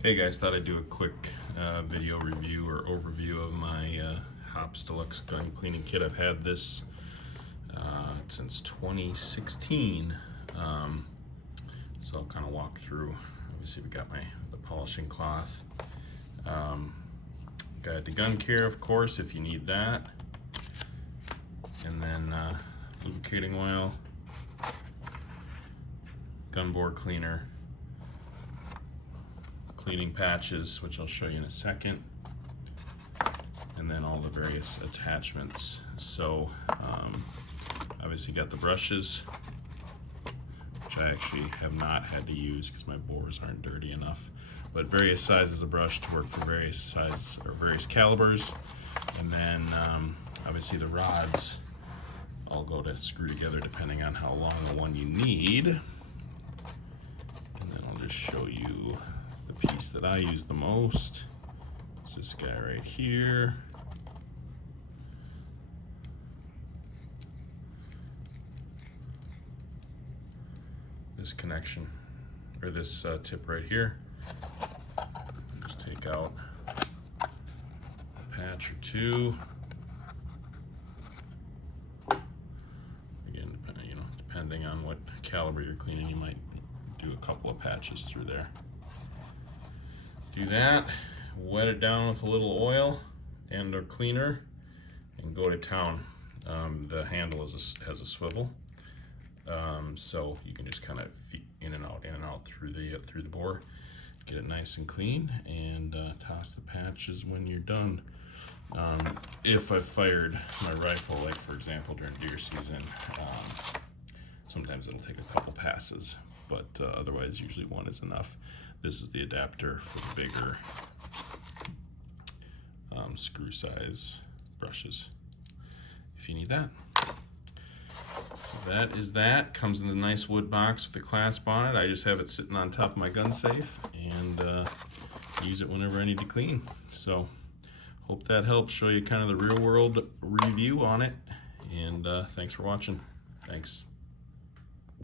Hey guys, thought I'd do a quick video review or overview of my HOPPE'S Deluxe Gun Cleaning Kit. I've had this since 2016, so I'll kind of walk through. Obviously we got the polishing cloth, got the gun care of course if you need that, and then lubricating oil, gun bore cleaner, cleaning patches, which I'll show you in a second, and then all the various attachments. So obviously got the brushes, which I actually have not had to use because my bores aren't dirty enough, but various sizes of brush to work for various sizes or various calibers. And then obviously the rods all go to screw together depending on how long the one you need. And then I'll just show you the piece that I use the most. It's this guy right here. This connection, or this tip right here. Just take out a patch or two. Again, depending on what caliber you're cleaning, you might do a couple of patches through there. Do that, wet it down with a little oil and a cleaner, and go to town. The handle has a swivel, so you can just kind of in and out through the bore. Get it nice and clean, and toss the patches when you're done. If I've fired my rifle, like for example during deer season, sometimes it'll take a couple passes, but otherwise usually one is enough. This is the adapter for the bigger screw size brushes if you need that. So that is that. Comes in a nice wood box with a clasp on it. I just have it sitting on top of my gun safe and use it whenever I need to clean. So hope that helps show you kind of the real world review on it, and thanks for watching. Thanks.